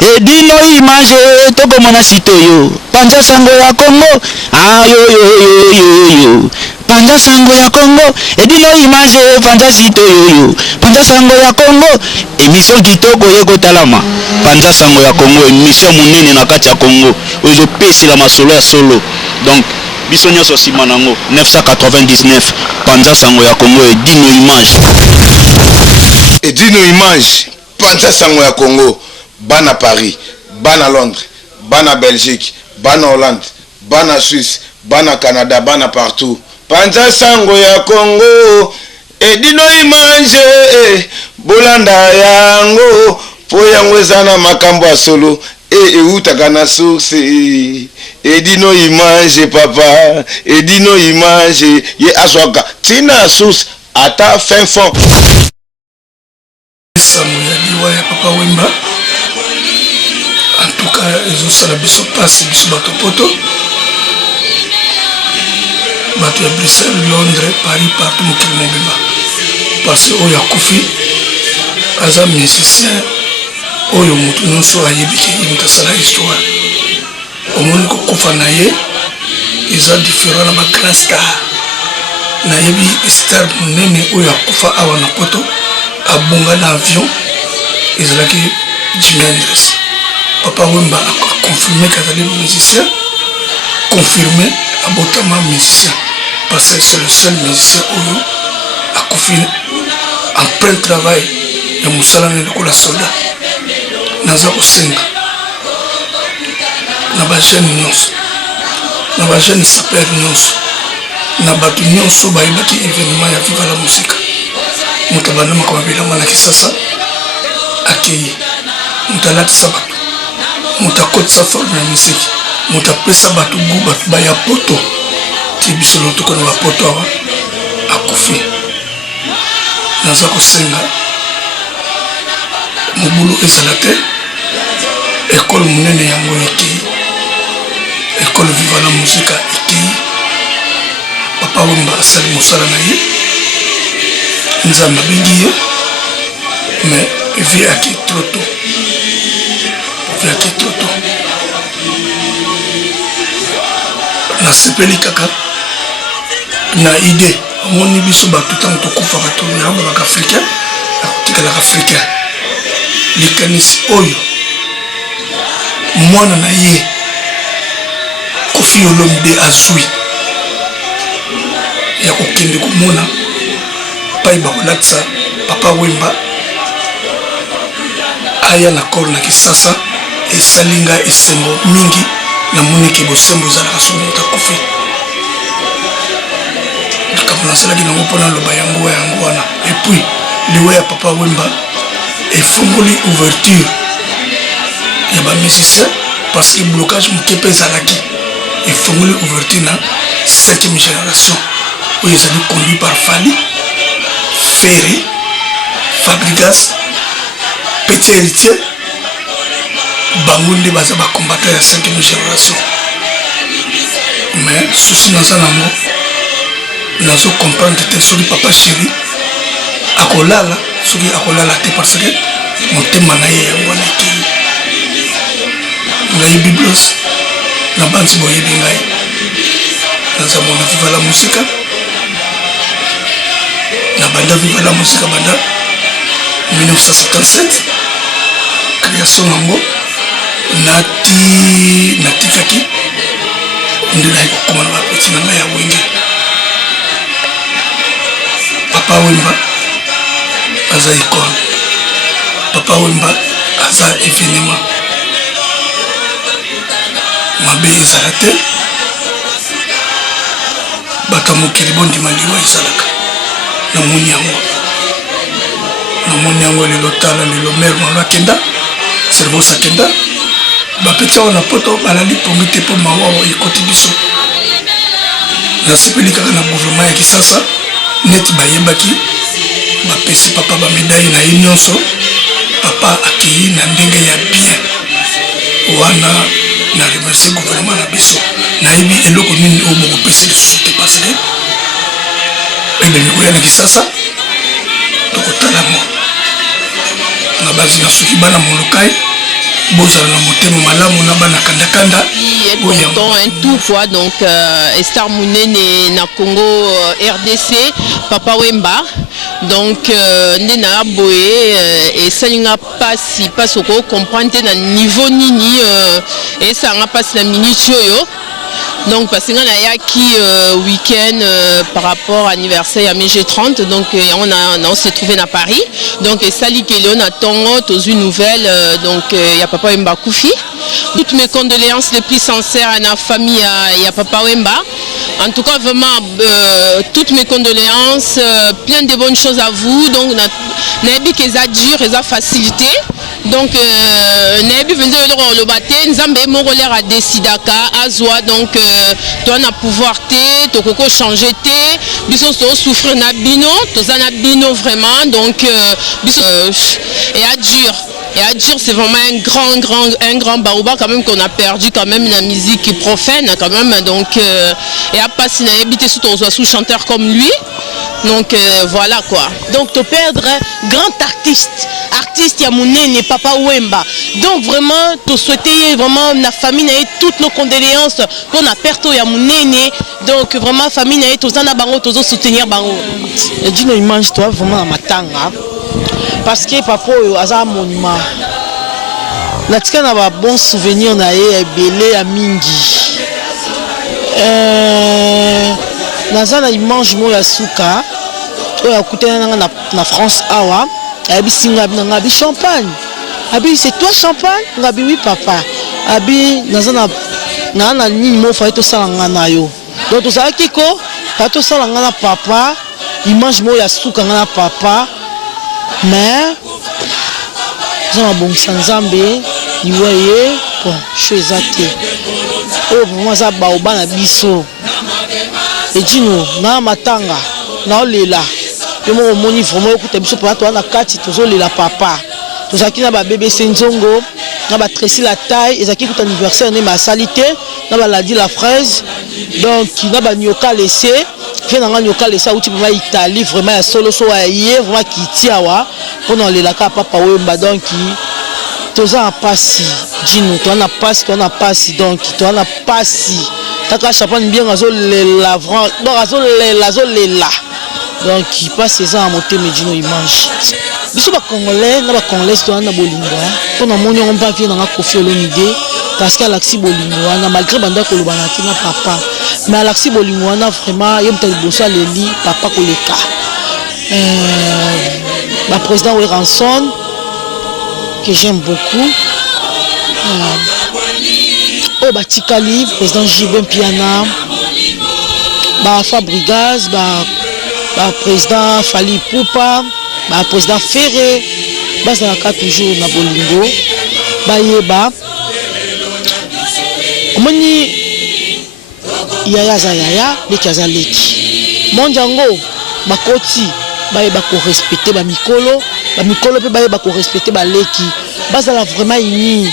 edino image tokomona sitoyo panza sango ya Congo ayo panza sango ya Congo edino image panza sitoyo panza sango ya Congo émission kitoko yeko talama panza sango ya Congo émission monene na kati ya Congo ozo pesi la masolo ya solo donc biso nyonso sima nango 999 panza sango ya Congo edino image panza sango ya Congo bana Paris bana Londres bana Belgique bana Hollande bana Suisse bana Canada bana partout panza sango ya Congo edino image bolanda yango po yango ezana makambo ya solo eutaka na source edino image papa edino image ye aswaka tina source ata fin fond sango ya liwa ya Papa Wemba en tout cas ezosala biso pasi biso bato poto bato ya Bruxelles, Londres, Paris, partout mokili mobimba parce que oyo akufi aza musicien oyo motu nyonso ayebiki ye moto asala histoire omoni kokufa na ye eza différent na bagrand star nayebi star monene oyo akufa awa na poto abonga na avion ezalaki Jimi Hendrix. Papa Wemba a confirmé qu'azali musicien, confirmé abotama musicien parce que c'est le seul musicien oyo akufi en plein travail ya musala na lokola soldat naza kosenga na bajeune nyonso na bajeune saper nyonso na bato nyonso bayebaki événement ya Viva la Musique moto abandamaka mabilamba na Kisasa akei moto alatisa bato moto akotisa forme ya musiki moto apesa bato gu bato baya poto ti biso lotoko na bapoto awa akufi naza kosenga mobulu ezala te ekole monene yango ekei ekole Viva la Musique ekei Papa Wemba asali mosala na ye nzambe abengi ye mais vie aki trop tôt nasepeli kaka na idée omoni biso bato ntango tokufaka toyamba baka africain akotikalaka africain likanisi oyo mwana na ye Koffi Olomide azwi ya kokende komona pai bakolatisa Papa Wemba aya na kolo na Kisasa esalinga esengo mingi na moniki bosembo ezalaka soki moto akufi likambo nasalaki nango mpona loba yango wana epuis liwa ya Papa Wemba efungoli ouverture ya bamusicien parce que blocage moke mpe ezalaki efungoli ouverture na 5e génération oyo ezali conduit par Fally Ferry Fabregas Petit Héritier bango nde baza bakombata ya 5e génération mais souci naza nango nazo comprendre te soki Papa Chéri akolala soki akolala te parce que motema na ye yango wana ekei ngai Biblos na banzi boyebi ngai naza mona Viva la Musique na banda Viva la Musique banda 1977 création nango natikaki nde nayi kokoma na bapeti na ngai ya wenge Papa Wemba aza école Papa Wemba aza événement mabe ezala te bato mokili bondima liwa ezalaka namoni yango lelo tala lelo mer mwana akenda servos akenda bapeti awa na poto balali pongi te mpo mawawa ekoti biso nasepeli kaka na gouvernement ya Kisasa neti bayebaki bapesi papa bamedaille na ye nyonso papa akei na ndenge ya bien wana na remercier gouvernement na biso nayebi eloko nini oyo bokopesi lisusu te parce que ebemi koya na Kisasa tokotala mo na basi na soki bana molokai bozala na motema malamu na bana kanda tonton un tout quoi donc Estar Munene na Congo RDC Papa Wemba donc ndena boye et salinga pasi pasoko comprendre na niveau nini et ça nga passe la minute yo. Donc parce qu'on a qui week-end par rapport à l'anniversaire à MG30 donc on s'est trouvé à Paris donc Sali Kélion a Tongo tous une nouvelle donc il y a Papa Wemba Koufi. Toutes mes condoléances les plus sincères à la famille il y a Papa Wemba. En tout cas vraiment toutes mes condoléances, plein de bonnes choses à vous donc n'abi que ça dur et ça facilité. Donc n'abi vendu le baptême Nzambe Morolaire a décidé à Zoa donc toi na pouvoir te koko changer te biso to souffrir na bino to za na bino vraiment donc biso et à dur. Et à dire c'est vraiment un grand barouba quand même qu'on a perdu quand même la musique profane quand même donc et à passer à habiter sous chanteur comme lui donc voilà quoi. Donc te perdre grand artiste Yamounene Papa Wemba donc vraiment te souhaiter vraiment la famille toutes nos condoléances pour la perte Yamounene donc vraiment famille tous en bango tous soutenir bango et dis nous mange toi vraiment matanga parce que papa aza monument natika na ba bon souvenir na ye belé ya mingi naza na image mo ya suka to ya kutana na France awa abi singa na bi champagne abi c'est toi champagne ngabi oui papa abi naza na nini mo fa to sala na yo donc to sa kiko ka to sala na papa image mo ya suka na papa mais nous avons bon Sanzambe, nous voyons bon chose à terre. Oh vraiment ça baoba na biso. Et dis nous na matanga na olela. Que mon moni vraiment écoute biso papa toi na kati tozo lela papa. Tozaki na ba bébé Senzongo, na ba Tracy la taille, ezaki tout anniversaire ne ma salité, na ba ladi la fraise. Donc na ba nyoka laissé. Fait dans nyoka laissé outi pour Italie vraiment ya solo so aye vraiment qui tiawa pour dans les laka Papa Wemba donc toza en passi dino toi na passi donc toi na passi taka champagne bien azo le lavran donc azo le la donc il passe ça en monter mais dino il mange biso ba congolais na ba congolais toi na bolingo pour na moni on va venir dans Koffi Olomide parce qu'à l'axi bolingo na malgré banda ko lobana na papa mais à l'axi bolingo na vraiment yom tel bossa le lit papa ko leka le président Weranson que j'aime beaucoup Batikali président Jibin Piana Fabrigaz président Fali Poupa président Ferré bazalaka toujours na bolingo bayeba omoni yaya za yaya leki aza leki monjango bakoti bayeba ko respecter ba mikolo pe bayeba ko respecter ba leki bazala vraiment ini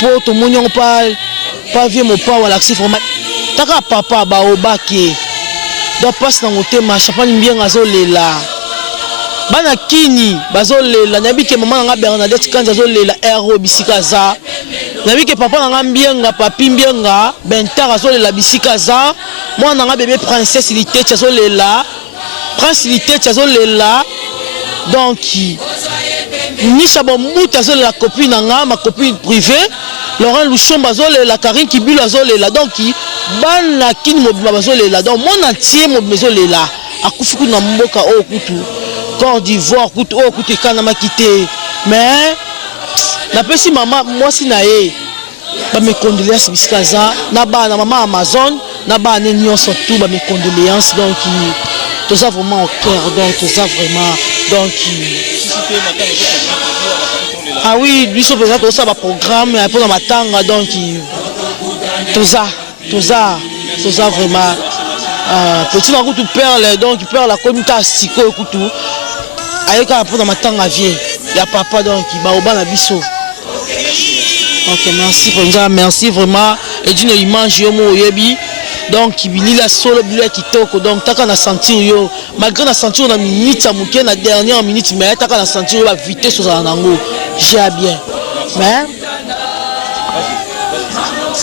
po to monyon pas vieux mon pa wala si vraiment taka papa ba obake do passe na motema champagne bien azolela bana kini bazolela nabike mama nga Bernadette Kanza azolela ero bisika za nabike papa nga mbienga papi mbienga bentara azolela bisika za mwana nga bébé princesse Lité azolela prince Lité azolela donc Nisha Bomuta azolela copine nga ma copine privée Laurent Louchomba azolela Karine Kibulu azolela donc bana kini mobima bazolela donc mon entier mobizolela akufuku na mboka o kutu Côte d'Ivoire kutu o kutu kana makité mais na pesi mama moi si na ye ba me condoléances bisikaza na ba na maman Amazon na ba ne nyonso tout ba me condoléances donc tout ça vraiment au cœur donc tout ça vraiment donc ah oui lui so présente tout ça ba programme pour na matanga donc tout ça vraiment petit na kutu perle donc perle la communauté siko kutu ayeka pour na matanga vie ya papa donc ba obana biso. Ok, merci vraiment et d'une image yo mo yebi donc il a solo billet qui toko donc taka na sentir yo malgré na sentir na minute amuke na dernière minute mais taka na sentir yo la vitesse sur nango j'ai bien mais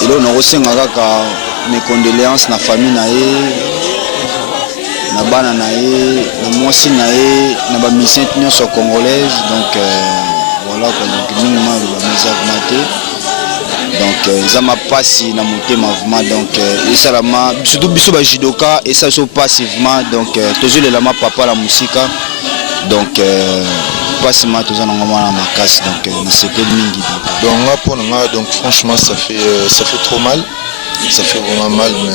Et là on a reçu mes condoléances na famille na na bana na moi aussi na ba mission nyonso congolaise donc voilà quoi donc minimum ba misère donc ça m'a passé na motema vraiment donc et ça la ma surtout biso ba judoka et ça so passivement donc toujours le ma papa la musique donc passivement toujours na ngoma na casse donc na sepel mingi donc là pour moi donc franchement ça fait trop mal, ça fait vraiment mal, mais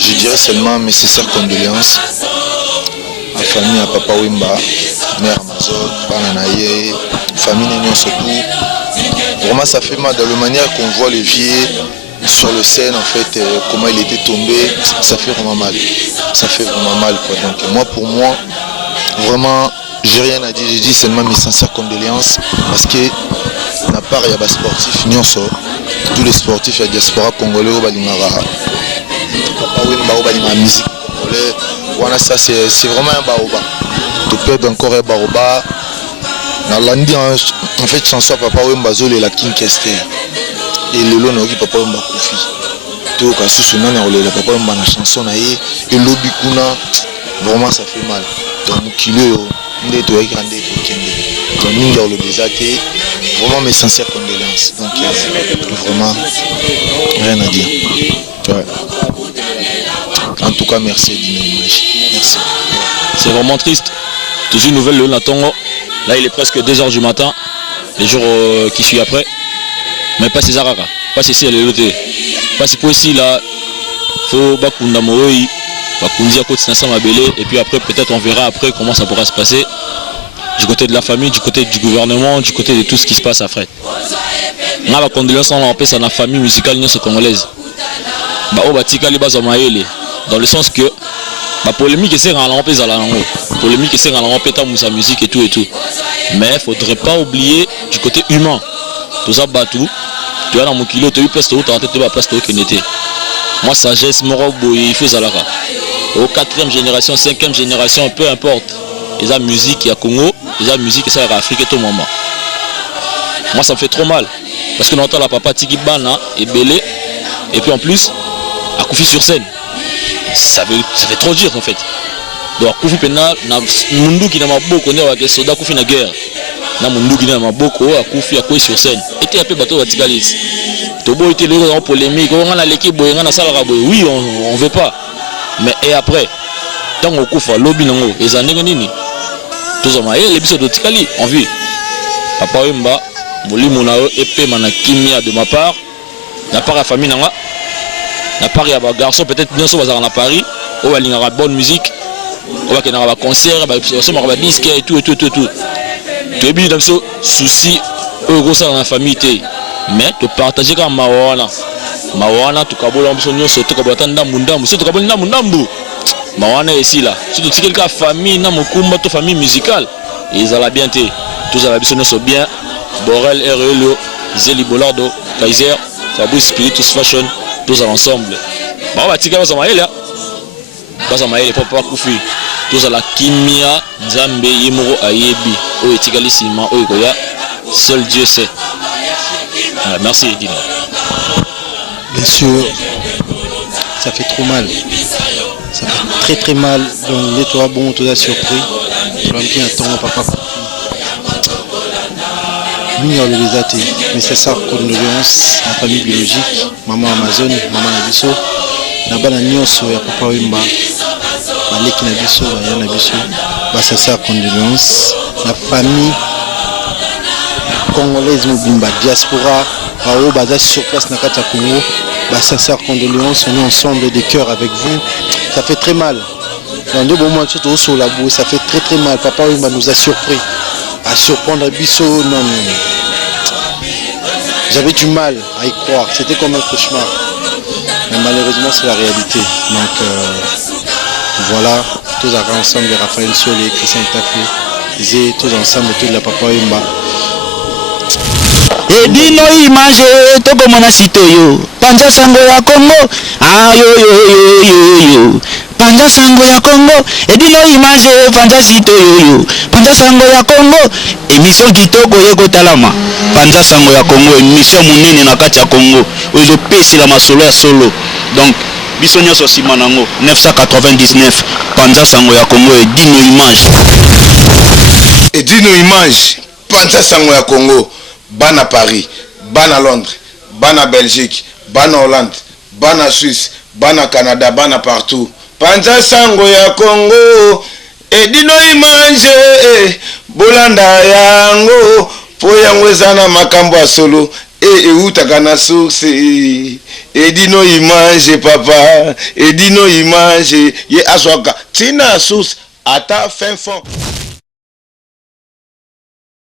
je dirais seulement mes sincères condoléances à la famille à Papa Wemba, mère Amazon, Bananaye, famille Nignon surtout. Vraiment ça fait mal dans la manière qu'on voit le vieux sur le scène en fait, comment il était tombé, ça fait vraiment mal. Ça fait vraiment mal quoi. Donc moi pour moi, vraiment j'ai rien à dire, j'ai dit seulement mes sincères condoléances parce que na part il y a des sportifs nyonso, tous les sportifs la diaspora congolais au balingara. Papa Wemba au balingara musique congolais. Voilà ça c'est vraiment un baoba. Tu peux encore un baoba. Na landi en fait chanson Papa Wemba zole la King Kester. Et le long qui Papa Wemba Kofi. Tout cas sous nana le Papa Wemba na chanson na ye et lobby kuna vraiment ça fait mal. Donc kilo ndé to grande kende. Donc minga le désaté. Vraiment mes sincères condoléances. Donc vraiment rien à dire. Ouais. En tout cas merci d'image. Merci. C'est vraiment triste. Toujours une nouvelle le Natongo. Là il est presque 2h du matin. Les jours qui suivent après. Mais pas ces Araka. Pas ici à l'éloté. Pas si pour ici là. Faut bakunda mooi. Bakundi à côté de Mabélé. Et puis après peut-être on verra après comment ça pourra se passer. Du côté de la famille, du côté du gouvernement, du côté de tout ce qui se passe à Fred. On a la condoléance en paix à la famille musicale congolaise. Dans le sens que la polémique est à la paix à la polémique est à la paix à sa musique et tout et tout. Mais il ne faudrait pas oublier du côté humain. Tout ça batou, tu as dans mon kilo, tu as eu place de route, tu as eu place de route. Moi, sagesse, morobo, il faut ça là. Au 4e génération, 5e génération, peu importe. Et la musique, il y a Congo. Et la musique, ça va Afrique et tout le moment. Moi, ça me fait trop mal. Parce que on entend la papa Tiki Bana et Belé. Et puis en plus, à Koufi sur scène. Ça fait trop dire en fait. Donc, Koufi Pena, Mundu qui n'a pas beaucoup, on est avec les soldats Koufi na guerre. Na Mundu qui n'a pas beaucoup, à Koufi sur scène. Et tu as fait bateau à Tigalis. Tobo était le en polémique. On a l'équipe, on a la salle. Oui, on ne veut pas. Mais et après, tant qu'on Koufa, lobby nango, les années nini. Les bisous de Tikali, on vit. Papa Wemba, Moli Monao, épée mana kimia de ma part. La part de la famille, la part de garçon, peut-être bien sûr, à Paris, où il y a bonne musique, où il y a un concert, un disque et tout. Tu es bien dans ce souci, dans la famille. Mais tu partages avec Mawana. Mawana, tu as beau l'ambition, tu as beau l'ambition, tu as beau l'ambition. Mawana est ici là. Si tu as quelqu'un famille, na mokumba to famille musicale, ils ont la bien té. Tous à la biso sont bien. Borel, RLO, Zeli Bolardo, Kaiser, Fabrice Spiritus Fashion, tous ensemble. Bah va tika bazama là. Bazama ele papa Koufi. Tous à la kimia, Nzambe Yimoro Ayebi. O etika lisima o koya. Seul Dieu sait. Ah, merci Edina. Bien sûr, ça fait trop mal. Ça fait très mal. Donc les toi bon, tout a surpris. Je vais attendre papa. Nous on les athées. Mais c'est ça condoléances la famille biologique, maman Amazon, maman Nabiso, na bana nyonso ya papa Wemba. Baleki Nabiso, ya Nabiso. Bah c'est ça condoléances la famille congolaise mobimba diaspora, ao baza sur place na kati ya Congo. Bah sincère condoléances, on est ensemble de cœur avec vous. Ça fait très mal. Dans deux moments, sur la boue, ça fait très mal. Papa Wemba nous a surpris. À surprendre Bisso, non. J'avais du mal à y croire. C'était comme un cauchemar. Mais malheureusement, c'est la réalité. Donc voilà, tous ensemble, Raphaël Solé, Christian Tafé, Zé, tous ensemble, tout de la Papa Wemba. Edino image toko mona sitoyo panza sango ya Congo ayo yo panza sango ya Congo edino image panza sito yoyo panza sango ya Congo émission kitoko yeko talama panza sango ya Congo émission munene na kati ya Congo ozo pesi la masolo ya solo donc biso nyonso sima nango 999 panza sango ya Congo edino image panza sango ya Congo bana Paris bana Londres bana Belgique bana Hollande bana Suisse bana Canada bana partout panza sango ya Congo edino image bolanda yango po yango ezana makambo ya solo eutaka na source edino image papa edino image ye aswaka tina source ata fin fond.